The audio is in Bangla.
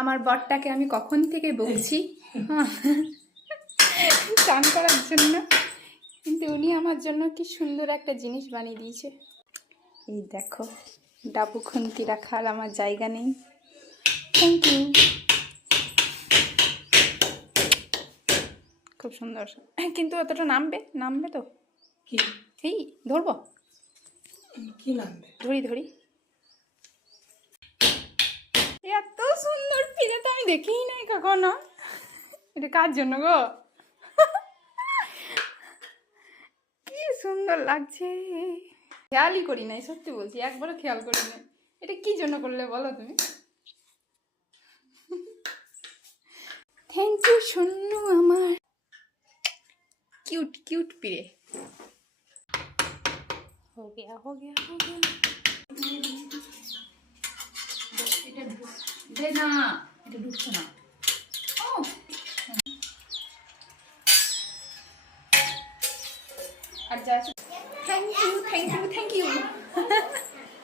আমার বরটাকে আমি কখন থেকে বলছি চান করার জন্য, কিন্তু উনি আমার জন্য কি সুন্দর একটা জিনিস বানিয়ে দিয়েছে। এই দেখো, ডাবু খুন্তি রাখার আমার জায়গা নেই। Thank you. খুব সুন্দর, কিন্তু অতটা নামবে তো কি এই ধরবো, কি নামবে? ধরি এত সুন্দর পিজা তো আমি দেখেই নাই কখনো। এটা কার জন্য গো? কি সুন্দর লাগছে, খেয়ালই করি নাই, সত্যি বলছি একবারও খেয়াল করি নাই। এটা কি জন্য করলে বলো তুমি? থ্যাংক ইউ শোনো আমার কিউট পিরে। हो गया এটা দে না, এটা ঢুকছে না। ও আর যা, থ্যাংক ইউ